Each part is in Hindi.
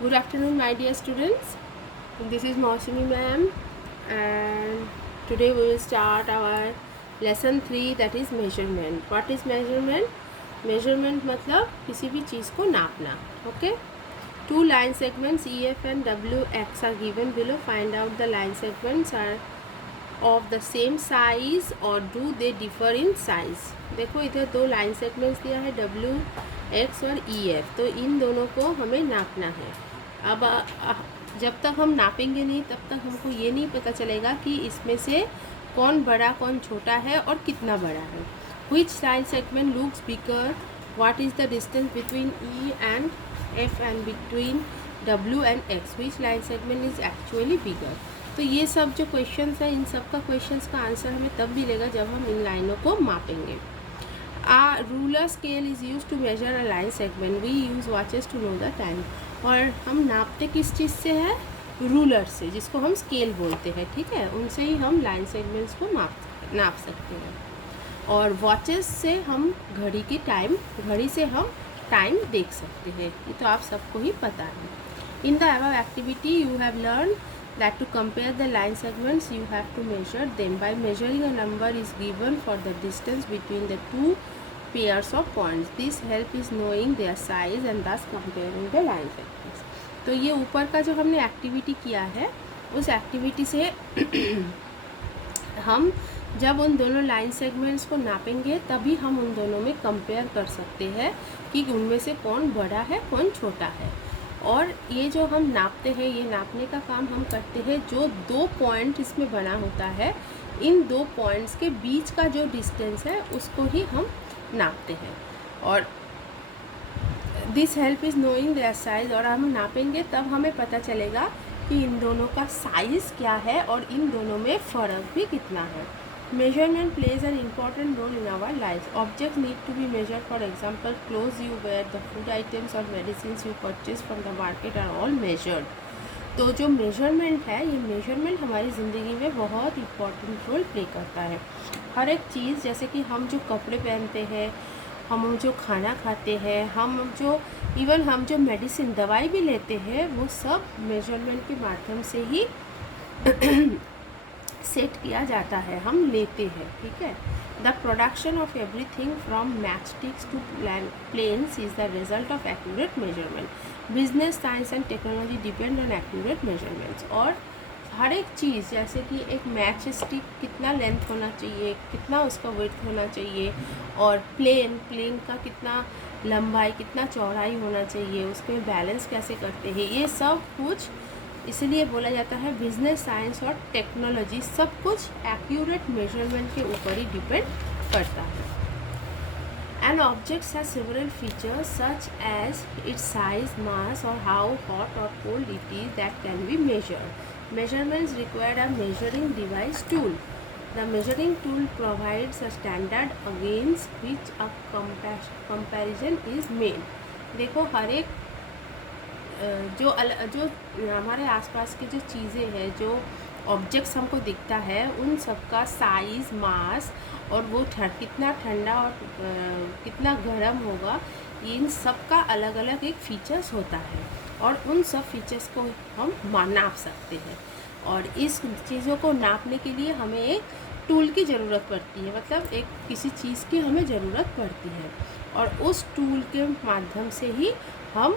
Good afternoon, my dear students. This is Mausimi ma'am, and today we will start our lesson 3, that is measurement. What is measurement? Measurement मतलब किसी भी चीज़ को नापना. Okay. Two line segments EF and WX are given below. Find out the line segments are of the same size or do they differ in size. देखो इधर दो लाइन सेगमेंट्स दिया है WX और EF, तो इन दोनों को हमें नापना है. अब जब तक हम नापेंगे नहीं तब तक हमको ये नहीं पता चलेगा कि इसमें से कौन बड़ा कौन छोटा है और कितना बड़ा है. Which line segment looks bigger? What is the distance between E and F and between W and X? Which line segment is actually bigger? तो ये सब जो क्वेश्चंस हैं, इन सब का क्वेश्चंस का आंसर हमें तब मिलेगा जब हम इन लाइनों को मापेंगे. A ruler scale is used to measure a line segment. We use watches to know the time. और हम नापते किस चीज़ से है? रूलर से, जिसको हम स्केल बोलते हैं. ठीक है, उनसे ही हम लाइन सेगमेंट्स को नाप सकते हैं. और वॉचेस से हम घड़ी से हम टाइम देख सकते हैं. ये तो आप सबको ही पता है. In the above activity you have learn that to compare the line segments you have to measure them. By measuring, a number is given for the distance between the two pairs of points. This help is knowing their size and thus comparing the line segments. तो ये ऊपर का जो हमने एक्टिविटी किया है, उस एक्टिविटी से हम जब उन दोनों लाइन सेगमेंट्स को नापेंगे तभी हम उन दोनों में कंपेयर कर सकते हैं कि उनमें से कौन बड़ा है कौन छोटा है. और ये जो हम नापते हैं, ये नापने का काम हम करते हैं जो दो पॉइंट इसमें बना होता है, इन दो पॉइंट्स के बीच का जो डिस्टेंस है उसको ही हम नापते हैं. और this help is knowing their size. और हम नापेंगे तब हमें पता चलेगा कि इन दोनों का साइज़ क्या है और इन दोनों में फ़र्क भी कितना है. Measurement plays an important role in our lives. Objects need to be measured. For example, clothes you wear, the food items or medicines you purchase from the market are all measured. तो जो मेजरमेंट है, ये मेजरमेंट हमारी ज़िंदगी में बहुत इम्पॉर्टेंट रोल प्ले करता है. हर एक चीज़, जैसे कि हम जो कपड़े पहनते हैं, हम जो खाना खाते हैं, हम जो मेडिसिन दवाई भी लेते हैं, वो सब मेजरमेंट के माध्यम से ही सेट किया जाता है, हम लेते हैं. ठीक है. The production of everything from matchsticks to planes is the result of accurate measurement. Business, science and technology depend on accurate measurements. और हर एक चीज़, जैसे कि एक मैच स्टिक कितना लेंथ होना चाहिए, कितना उसका विड्थ होना चाहिए, और प्लेन का कितना लंबाई कितना चौड़ाई होना चाहिए, उसके बैलेंस कैसे करते हैं, ये सब कुछ इसलिए बोला जाता है बिजनेस, साइंस और टेक्नोलॉजी सब कुछ एक्यूरेट मेजरमेंट के ऊपर ही डिपेंड करता है. An object has several features such as its size, mass or how hot or cold it is that can be measured. Measurements require a measuring device tool. The measuring tool provides a standard against which a comparison is made. देखो, हर एक जो हमारे आसपास की जो चीज़ें हैं, जो ऑब्जेक्ट्स हमको दिखता है, उन सब का साइज़, मास और वो कितना ठंडा और कितना गर्म होगा, इन सब का अलग अलग एक फ़ीचर्स होता है. और उन सब फीचर्स को हम नाप सकते हैं. और इस चीज़ों को नापने के लिए हमें एक टूल की ज़रूरत पड़ती है, मतलब एक किसी चीज़ की हमें ज़रूरत पड़ती है. और उस टूल के माध्यम से ही हम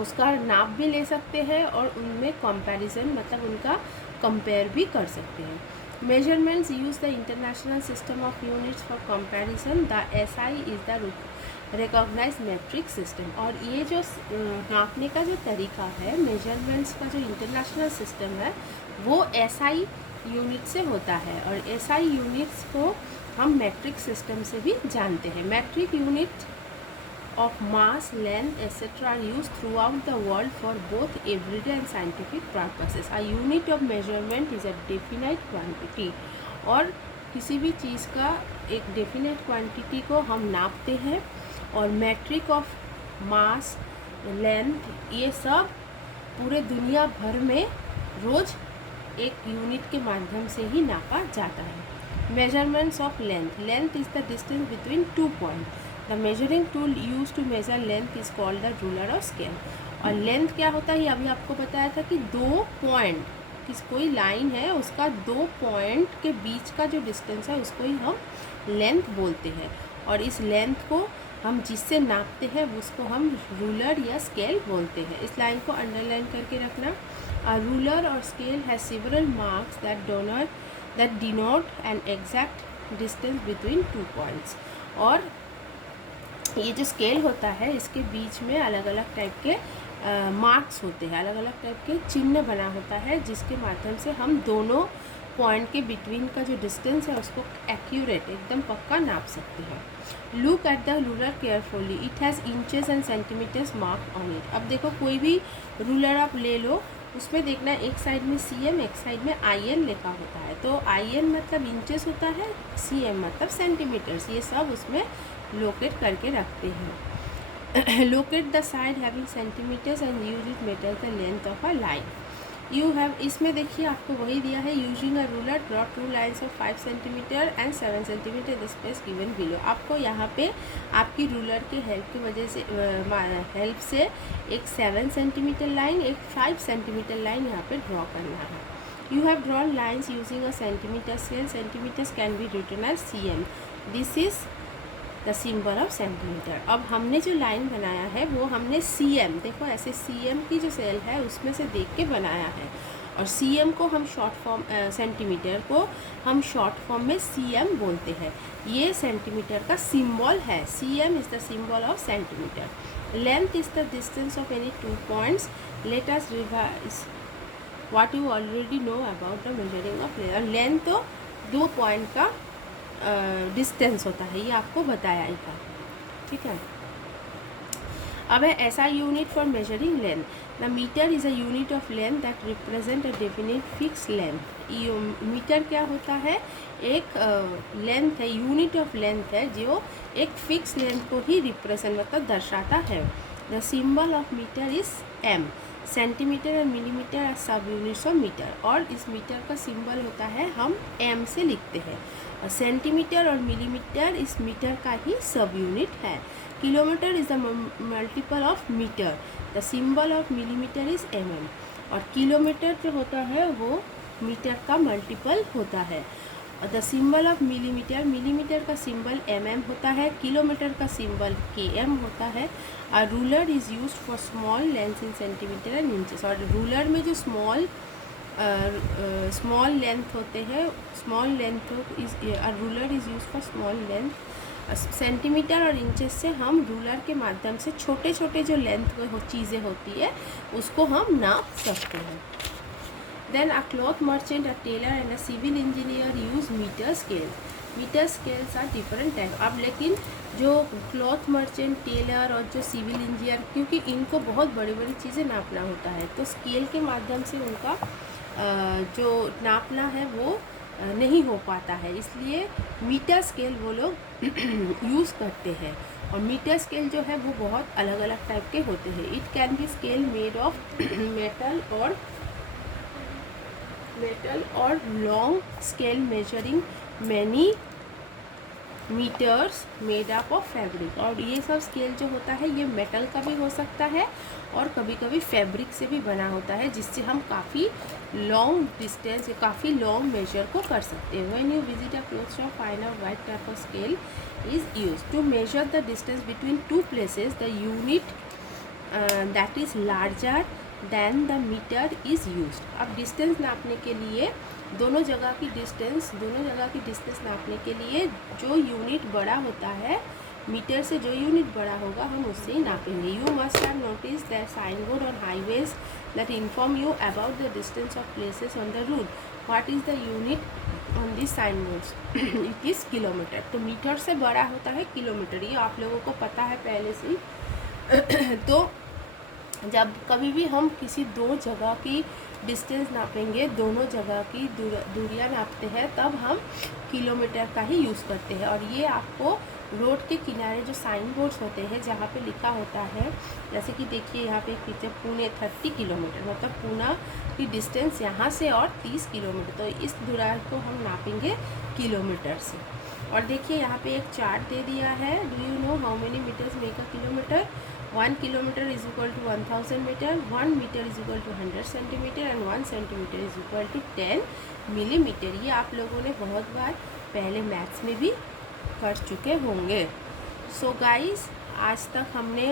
उसका नाप भी ले सकते हैं और उनमें कंपैरिजन, मतलब उनका कंपेयर भी कर सकते हैं. Measurements use the international system of units for comparison. The SI is the recognise metric system. और ये जो नापने का जो तरीका है, मेजरमेंट्स का जो इंटरनेशनल सिस्टम है, वो SI यूनिट से होता है. और SI यूनिट्स को हम मेट्रिक सिस्टम से भी जानते हैं. Metric unit of mass, length, etc. are used throughout the world for both everyday and scientific purposes. A unit of measurement is a definite quantity. और किसी भी चीज़ का एक डेफिनेट क्वांटिटी को हम नापते हैं. और मेट्रिक ऑफ मास, लेंथ, ये सब पूरे दुनिया भर में रोज़ एक यूनिट के माध्यम से ही नापा जाता है. Measurements of length. Length is the distance between two point. The measuring tool used to measure length is called the ruler or scale. और लेंथ क्या होता है, ये अभी आपको बताया था कि 2 पॉइंट, किस कोई लाइन है उसका 2 पॉइंट के बीच का जो डिस्टेंस है उसको ही हम लेंथ बोलते हैं। और इस लेंथ को हम जिससे नापते हैं उसको हम रूलर या स्केल बोलते हैं। इस लाइन को अंडरलाइन करके रखना। अ रूलर और scale has several marks that denote an exact distance between 2 points. और ये जो स्केल होता है इसके बीच में अलग अलग टाइप के मार्क्स होते हैं, अलग अलग टाइप के चिन्ह बना होता है जिसके माध्यम से हम दोनों पॉइंट के बिटवीन का जो डिस्टेंस है उसको एक्यूरेट एकदम पक्का नाप सकते हैं। Look at the ruler carefully, it has inches and centimetres mark on it. अब देखो कोई भी रूलर आप ले लो, उसमें देखना एक साइड में cm एक साइड में in लिखा होता है। तो in मतलब इंचेस होता है, cm मतलब सेंटीमीटर्स, ये सब उसमें लोकेट करके रखते हैं। Locate the side having centimetres and use it measure the length of a line. You have, इसमें देखिए आपको वही दिया है, using a ruler draw 2 lines of 5 centimetre and 7 centimetre the space given below. आपको यहाँ पे आपकी रूलर के हेल्प की वजह से हेल्प से एक 7 सेंटीमीटर लाइन, एक 5 सेंटीमीटर लाइन यहाँ पे ड्रॉ करना है। You have drawn lines using a centimetre scale, centimetres can be written as cm, this is the symbol of centimetre. अब हमने जो लाइन बनाया है वो हमने cm, देखो ऐसे cm की जो सेल है उसमें से देख के बनाया है। और cm को हम शॉर्ट फॉर्म, सेंटीमीटर को हम शॉर्ट फॉर्म में cm बोलते हैं। ये सेंटीमीटर का सिंबल है, cm is the symbol of centimetre. Length is the distance of any 2 points. Let us revise what you already know about the measuring of length. Length तो 2 पॉइंट का डिस्टेंस होता है, ये आपको बताया ही था, ठीक है। अब है ऐसा unit for measuring length. The metre is a unit of length that represent a definite fix length. Metre क्या होता है, एक लेंथ है, यूनिट ऑफ लेंथ है जो एक फिक्स लेंथ को ही रिप्रेजेंट मतलब दर्शाता है। The symbol of metre is m। Centimetre और millimetre are sub units of metre. और इस मीटर का सिंबल होता है, हम m से लिखते हैं। और सेंटीमीटर और मिलीमीटर इस मीटर का ही सब यूनिट है। Kilometre is the multiple of metre. The symbol of millimetre is mm। और किलोमीटर जो होता है वो मीटर का मल्टीपल होता है। और the symbol of millimetre, millimetre का सिंबल mm होता है, किलोमीटर का सिंबल km होता है। और ruler is used for small length in centimetre and inches. और रूलर में जो स्मॉल लेंथ होते हैं, small length is ruler is use for small length. Centimetre और इंचेस से हम रूलर के माध्यम से छोटे छोटे जो लेंथ चीज़ें होती है उसको हम नाप सकते हैं। Then a cloth merchant, a tailor and a civil engineer use metre scale. Metre scales are different type. अब लेकिन जो क्लॉथ मर्चेंट, टेलर और जो सिविल इंजीनियर, क्योंकि इनको बहुत बड़ी बड़ी चीज़ें नापना होता है तो स्केल के माध्यम से उनका जो नापना है वो नहीं हो पाता है, इसलिए मीटर स्केल वो लोग यूज़ करते हैं। और मीटर स्केल जो है वो बहुत अलग अलग टाइप के होते हैं। It can be scale made of metal और long scale measuring many metres made up of fabric. और ये सब स्केल जो होता है ये मेटल का भी हो सकता है और कभी कभी फैब्रिक से भी बना होता है, जिससे हम काफ़ी लॉन्ग डिस्टेंस, काफ़ी लॉन्ग मेजर को कर सकते हैं। When you visit a cloth shop, find out what type of scale is use to measure the distance between 2 places. The unit that is larger than the metre is used. अब डिस्टेंस नापने के लिए दोनों जगह की डिस्टेंस नापने के लिए जो यूनिट बड़ा होता है, मीटर से जो यूनिट बड़ा होगा हम उससे ही नापेंगे। You must have notice that sign board on highways that inform you about the distance of places on the route. What is the unit on this sign boards? It is kilometre. तो मीटर से बड़ा होता है किलोमीटर, ये आप लोगों को पता है पहले से ही। तो जब कभी भी हम किसी दो जगह की डिस्टेंस नापेंगे, दोनों जगह की दूरियां नापते हैं, तब हम किलोमीटर का ही यूज़ करते हैं। और ये आपको रोड के किनारे जो साइन बोर्ड्स होते हैं जहाँ पे लिखा होता है, जैसे कि देखिए यहाँ पे एक पिक्चर, पुणे 30 किलोमीटर, मतलब पुणे की डिस्टेंस यहाँ से और 30 किलोमीटर, तो इस दूरी को हम नापेंगे किलोमीटर से। और देखिए यहाँ पे एक चार्ट दे दिया है, do you know how many metres make a kilometre? 1 kilometre is equal to 1000 metre, 1 metre is equal to 100 centimetre and 1 centimetre is equal to 10 millimetre. ये आप लोगों ने बहुत बार पहले मैथ्स में भी कर चुके होंगे। सो गाइस, आज तक हमने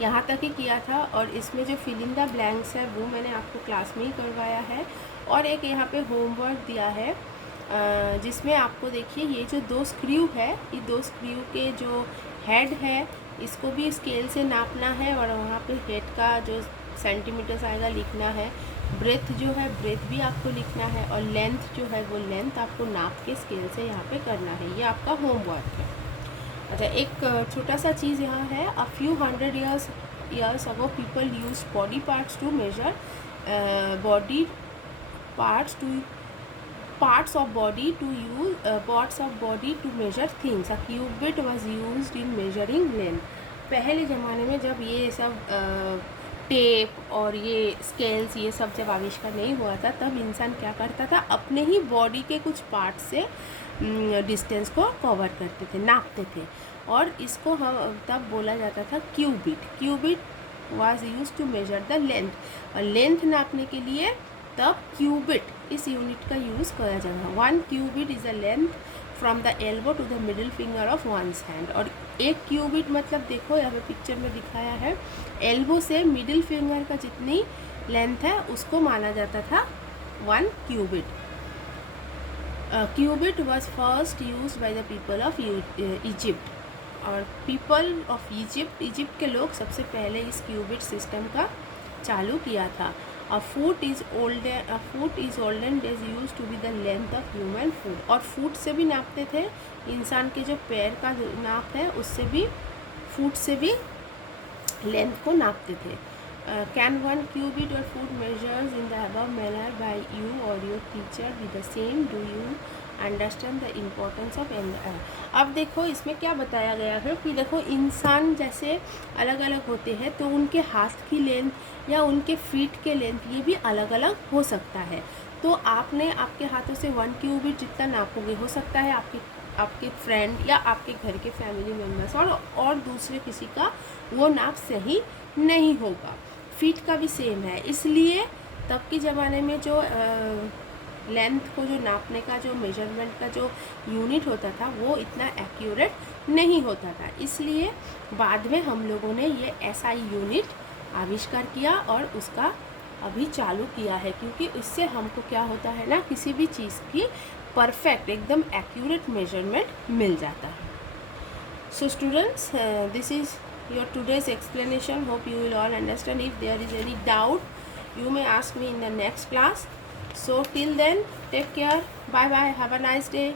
यहाँ तक ही किया था और इसमें जो फिल इन द ब्लैंक्स है वो मैंने आपको क्लास में ही करवाया है। और एक यहाँ पे होमवर्क दिया है जिसमें आपको देखिए ये जो 2 स्क्रू है, ये 2 स्क्रू के जो हेड है इसको भी स्केल से नापना है और वहाँ पे हेड का जो सेंटीमीटर्स आएगा लिखना है। ब्रेथ जो है ब्रेथ भी आपको लिखना है और लेंथ जो है वो लेंथ आपको नाप के स्केल से यहाँ पे करना है। ये आपका होमवर्क है। अच्छा, एक छोटा सा चीज़ यहाँ है, a few 100 years ago people used body parts to measure parts of body to measure things. A cubit was used in measuring length. पहले ज़माने में जब ये सब टेप और ये स्केल्स ये सब जब आविष्कार नहीं हुआ था तब इंसान क्या करता था, अपने ही बॉडी के कुछ पार्ट से डिस्टेंस को कवर करते थे, नापते थे और इसको हम तब बोला जाता था cubit. Cubit was use to measure the length, और लेंथ नापने के लिए तब क्यूबिट इस यूनिट का यूज़ किया जाएगा। 1 cubit is a length from the elbow to the middle finger of one's hand. और 1 क्यूबिट मतलब देखो यहाँ पे पिक्चर में दिखाया है, एल्बो से मिडिल फिंगर का जितनी लेंथ है उसको माना जाता था 1 cubit. Cubit was first use by the people of Egypt. और पीपल ऑफ इजिप्ट के लोग सबसे पहले इस क्यूबिट सिस्टम का चालू किया था। A foot is olden days used to be the length of human foot। और फुट से भी नापते थे, इंसान के जो पैर का नाप है उससे भी, फुट से भी लेंथ को नापते थे। Can 1 cubit or foot measures in the above manner by you or your teacher be the same? Do you understand the importance of and. अब देखो इसमें क्या बताया गया है कि देखो इंसान जैसे अलग अलग होते हैं तो उनके हाथ की लेंथ या उनके फीट के लेंथ ये भी अलग अलग हो सकता है। तो आपने आपके हाथों से 1 क्यूबिट जितना नापोगे, हो सकता है आपके फ्रेंड या आपके घर के फैमिली मेम्बर्स और दूसरे किसी का वो नाप सही नहीं होगा। फीट का भी सेम है, इसलिए तब के ज़माने में जो लेंथ को जो नापने का जो मेजरमेंट का जो यूनिट होता था वो इतना एक्यूरेट नहीं होता था, इसलिए बाद में हम लोगों ने ये SI यूनिट आविष्कार किया और उसका अभी चालू किया है, क्योंकि इससे हमको क्या होता है ना, किसी भी चीज़ की परफेक्ट एकदम एक्यूरेट मेजरमेंट मिल जाता है। So students, this is your today's explanation. Hope you will all understand. If there is any doubt you may ask me in the next class. So till then, take care. Bye bye. Have a nice day.